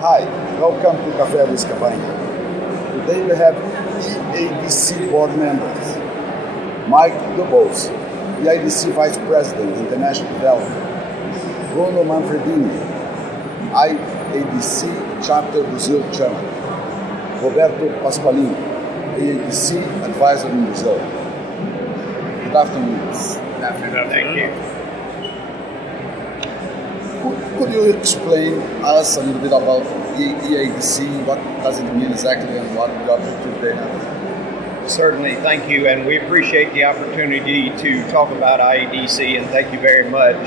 Hi, welcome to Café with Cavanha. Today we have IADC board members. Mike Dubose, IADC Vice President, International Development. Bruno Manfredini, IADC Chapter Brazil Chairman. Roberto Paschoalin, IADC Advisor in Brazil. Good afternoon. Good afternoon. Thank you. Could you explain us a little bit about IADC? What does it mean exactly and what objectives they have? Certainly, thank you, and we appreciate the opportunity to talk about IADC, and thank you very much.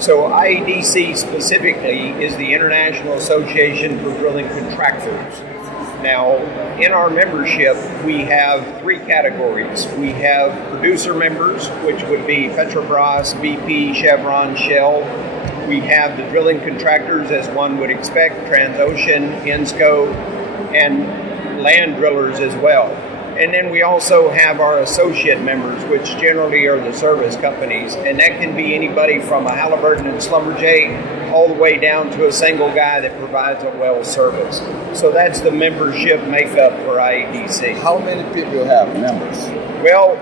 So IADC specifically is the International Association for Drilling Contractors. Now, in our membership, we have three categories. We have producer members, which would be Petrobras, BP, Chevron, Shell. We have the drilling contractors, as one would expect, Transocean, Ensco, and land drillers as well. And then we also have our associate members, which generally are the service companies. And that can be anybody from a Halliburton and Schlumberger all the way down to a single guy that provides a well service. So that's the membership makeup for IADC. How many people you have, members? Well,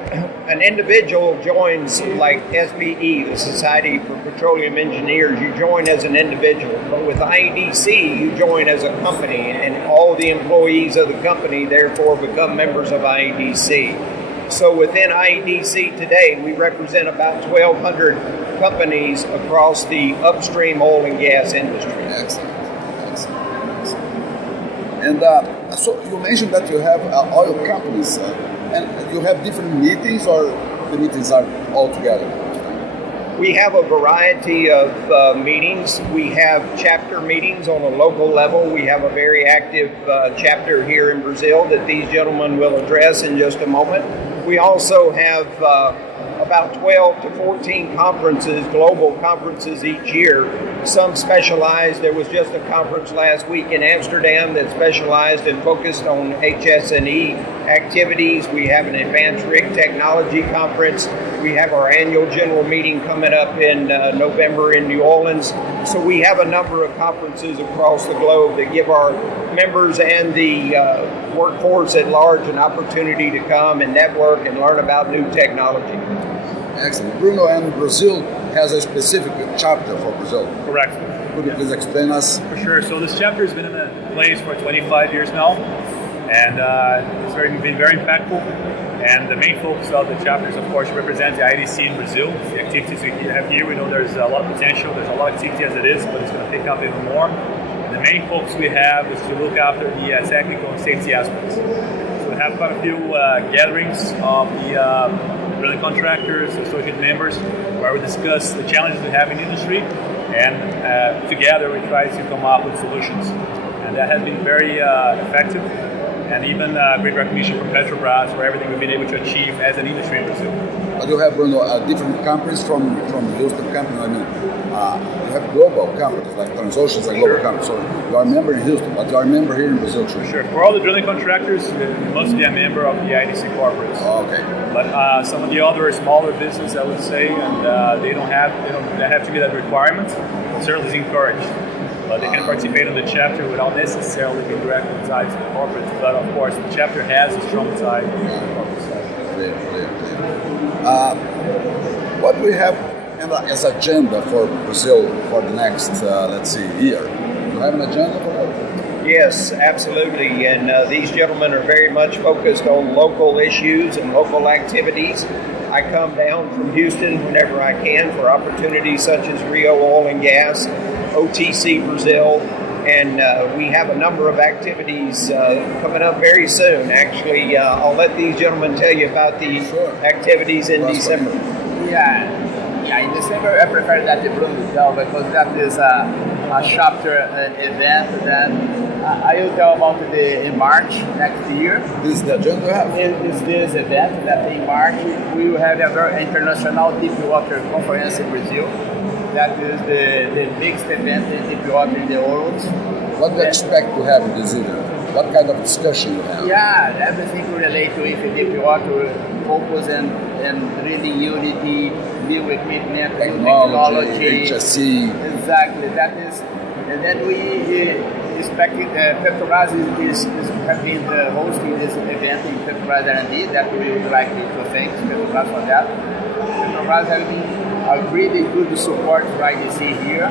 an individual joins like SBE, the Society for Petroleum Engineers. You join as an individual. But with IADC, you join as a company, and all the employees of the company therefore become members of IADC. So within IADC today, we represent about 1,200 companies across the upstream oil and gas industry. Excellent. And so you mentioned that you have oil companies, and you have different meetings, or the meetings are all together? We have a variety of meetings. We have chapter meetings on a local level. We have a very active chapter here in Brazil that these gentlemen will address in just a moment. We also have about 12 to 14 conferences, global conferences each year. Some specialized. There was just a conference last week in Amsterdam that specialized and focused on HS&E activities. We have an advanced rig technology conference. We have our annual general meeting coming up in November in New Orleans. So we have a number of conferences across the globe that give our members and the workforce at large an opportunity to come and network and learn about new technology. Excellent. Bruno, and Brazil has a specific chapter for Brazil. Correct. Could you please explain us? For sure. So this chapter has been in place for 25 years now, and it's been very impactful. And the main focus of the chapter is, of course, to represent the IADC in Brazil. The activities we have here, we know there's a lot of potential. There's a lot of activity as it is, but it's going to pick up even more. And the main focus we have is to look after the technical and safety aspects. So we have quite a few gatherings of the drilling contractors, associate members, where we discuss the challenges we have in the industry, and together we try to come up with solutions. And that has been very effective, and even great recognition from Petrobras for everything we've been able to achieve as an industry in Brazil. But you have, Bruno, different companies from Houston companies. I mean, you have global companies, like Transocean is a global company. So you are a member in Houston, but you are a member here in Brazil too. Sure. For all the drilling contractors, you must be a member of the IADC corporates. Oh, okay. But some of the other smaller businesses, I would say, and they don't have to be that requirement. But certainly is encouraged. But they can participate in the chapter without necessarily being directly tied to the corporate. But of course, the chapter has a strong tie to the corporate side. Clear. What do we have as agenda for Brazil for the next, year? Do you have an agenda for that? Yes, absolutely. And these gentlemen are very much focused on local issues and local activities. I come down from Houston whenever I can for opportunities such as Rio Oil and Gas, OTC Brazil, and we have a number of activities coming up very soon. Actually, I'll let these gentlemen tell you about the activities in December. Yeah, in December I prefer that the Bruno tell, because that is a chapter event. Then I will tell about in March next year. This is the agenda we have? Is this event that in March we will have a very international deep water conference in Brazil. That is the biggest event in deep water in the world. What do you expect to have in this event? What kind of discussion you have? Yeah, everything related with deep water, focus and drilling unity, new equipment, technology, HSE. Exactly, that is And then we expected Petrobras is have been hosting this event in Petrobras R&D that we would like to thank Petrobras for that. Petrobras has been a really good support for IADC here.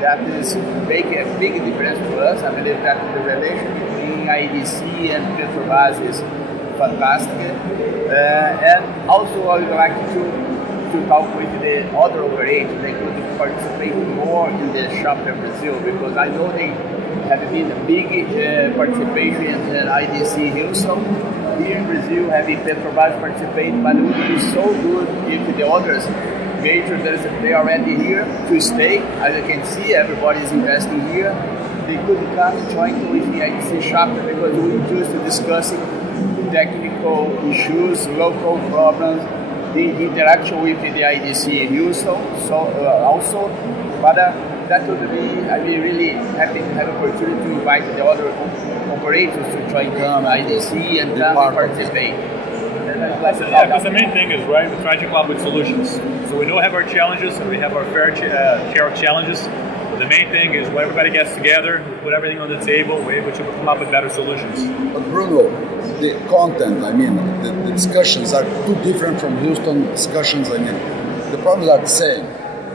That is making a big difference to us. I believe that the relation between IADC and Petrobras is fantastic. And also I would like to talk with the other operators. They could participate more in the Chapter Brazil, because I know they have been a big participation in IADC Houston. Here in Brazil, having Petrobras participate, but it would be so good if the others majors, they are already here to stay. As you can see, everybody is investing here. They could come and join with the IADC chapter, because we're just discussing technical issues, local problems, the interaction with the IADC in Houston. So also, but that would be, I'd be really happy to have an opportunity to invite the other operators to join the IADC and come and participate. Because the main thing is, right, we try to come up with solutions. So we do have our challenges, and we have our fair share of challenges. But the main thing is when everybody gets together, we put everything on the table, we're able to come up with better solutions. But Bruno, the content, I mean, the discussions are too different from Houston discussions. I mean, the problems are the same,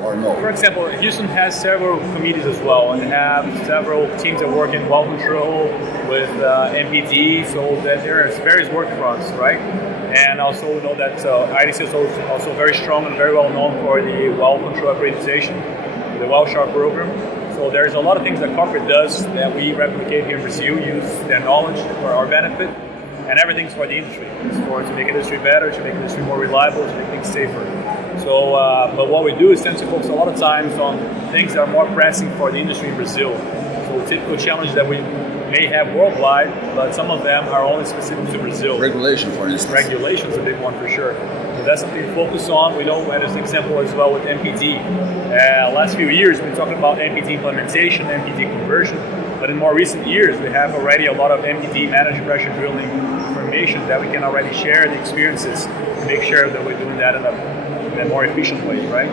or no? For example, Houston has several committees as well, and have several teams that work in well control with MPD, so that there are various work fronts, right? And also we know that IADC is also very strong and very well known for the well control accreditation, the well sharp program. So there's a lot of things that corporate does that we replicate here in Brazil, use their knowledge for our benefit, and everything's for the industry. It's to make industry better, to make industry more reliable, to make things safer. So, but what we do is tend to focus a lot of times on things that are more pressing for the industry in Brazil. So typical challenge that we may have worldwide, but some of them are only specific to Brazil. Regulation, for instance. Regulation is a big one for sure. So that's something to focus on. We know, and as an example as well with MPD. Last few years, we've been talking about MPD implementation, MPD conversion, but in more recent years, we have already a lot of MPD managed pressure drilling information that we can already share the experiences to make sure that we're doing that in a more efficient way, right?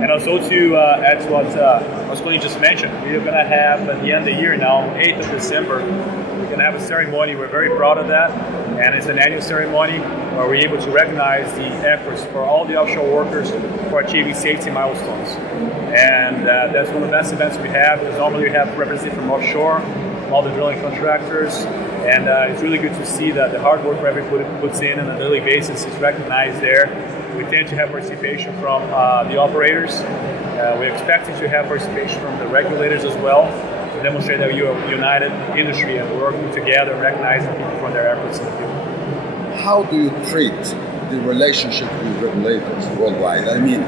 And also to add to what Paschoalin just mentioned, we're going to have at the end of the year now, 8th of December, we're going to have a ceremony. We're very proud of that, and it's an annual ceremony where we're able to recognize the efforts for all the offshore workers for achieving safety milestones. And that's one of the best events we have, because normally we have representatives from offshore, all the drilling contractors, and it's really good to see that the hard work everybody puts in on a daily basis is recognized there. We tend to have participation from the operators. We're expecting to have participation from the regulators as well, to demonstrate that we are a united industry and working together, recognizing people for their efforts in the field. How do you treat the relationship with regulators worldwide? I mean,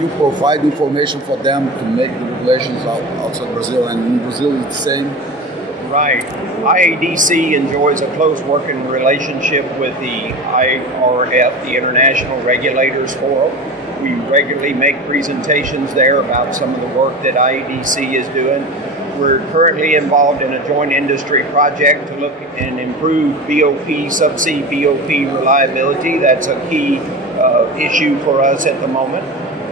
you provide information for them to make the regulations outside Brazil, and in Brazil it's the same? Right. IADC enjoys a close working relationship with the IRF, the International Regulators Forum. We regularly make presentations there about some of the work that IADC is doing. We're currently involved in a joint industry project to look and improve BOP, subsea BOP reliability. That's a key issue for us at the moment.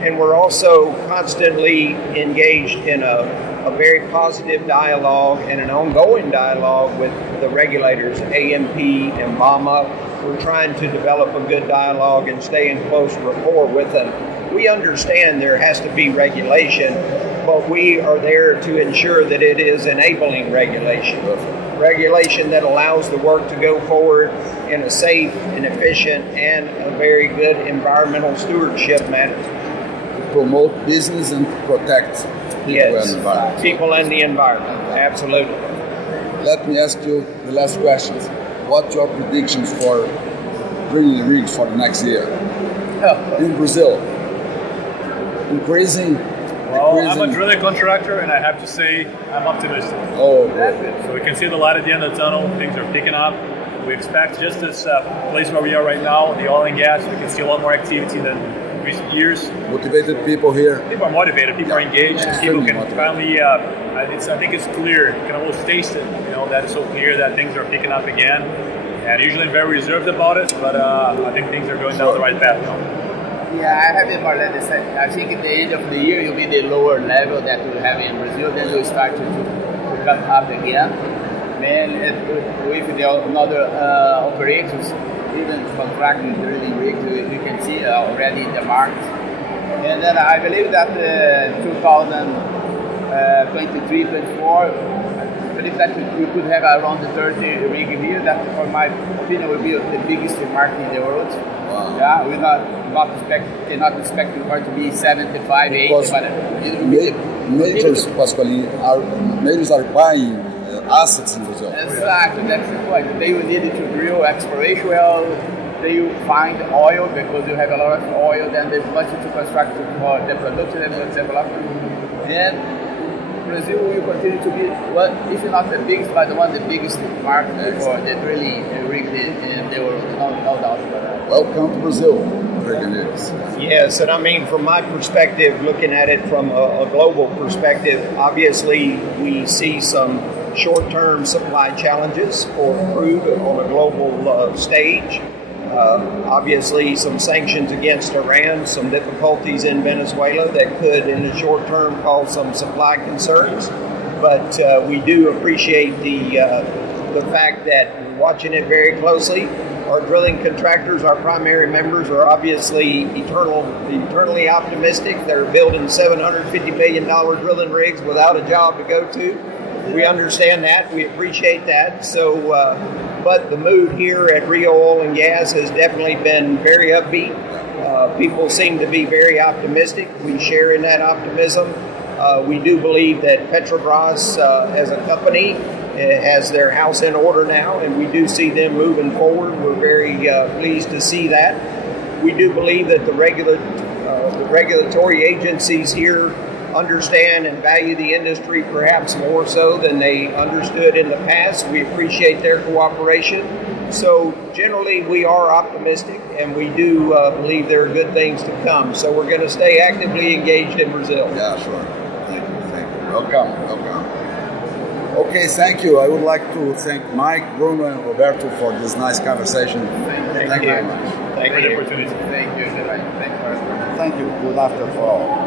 And we're also constantly engaged in a very positive dialogue and an ongoing dialogue with the regulators, AMP and BAMA. We're trying to develop a good dialogue and stay in close rapport with them. We understand there has to be regulation, but we are there to ensure that it is enabling regulation. Regulation that allows the work to go forward in a safe and efficient and a very good environmental stewardship manner. Promote business and protect people and the environment. People and the environment, absolutely. Let me ask you the last question. What's your predictions for drilling rigs for the next year? In Brazil? Increasing? Well, I'm a drilling contractor, and I have to say I'm optimistic. Oh, okay. So we can see the light at the end of the tunnel. Things are picking up. We expect just this place where we are right now, the oil and gas, we can see a lot more activity than recent years. Motivated people here. People are motivated. People are engaged. People can finally. I think it's clear. You can almost taste it. You know, that it's so clear that things are picking up again. And usually I'm very reserved about it, but I think things are going down the right path now. Yeah, I have it more or less the same. I think at the end of the year, you'll be the lower level that we have in Brazil. Then you'll start to come up again. Then with the other operators, even contracting drilling rigs, we can see already in the market. And then I believe that 2023, 24, I believe that we could have around the 30 rig here. That, for my opinion, will be the biggest market in the world. Wow. Yeah, we're cannot expect the market to be 75, 80, Because but it will be majors, Paschoalin, majors are buying assets in Brazil. exactly, that's the point. They will need to drill exploration well. They will find oil because you have a lot of oil. Then there's much to construct for the production and the development. And Brazil will continue to be one, if not the biggest, but one of the biggest market for the drilling rig in the world. No doubt about that. Welcome to Brazil, Brigadiers. Yes, and I mean, from my perspective, looking at it from a global perspective, obviously we see some short-term supply challenges for crude on a global stage. Obviously, some sanctions against Iran, some difficulties in Venezuela that could, in the short term, cause some supply concerns. But we do appreciate the fact that, watching it very closely, our drilling contractors, our primary members, are obviously eternally optimistic. They're building $750 million drilling rigs without a job to go to. We understand that. We appreciate that. So, but the mood here at Rio Oil and Gas has definitely been very upbeat. People seem to be very optimistic. We share in that optimism. We do believe that Petrobras, as a company, has their house in order now, and we do see them moving forward. We're very pleased to see that. We do believe that the regulatory agencies here understand and value the industry perhaps more so than they understood in the past. We appreciate their cooperation. So generally we are optimistic, and we do believe there are good things to come. So we're going to stay actively engaged in Brazil. Yeah, sure. Thank you. Welcome. Okay, thank you. I would like to thank Mike, Bruno, and Roberto for this nice conversation. Thank you very much. Thank for the you. opportunity. Thank you. Thank you. Thank you. Good afternoon for all.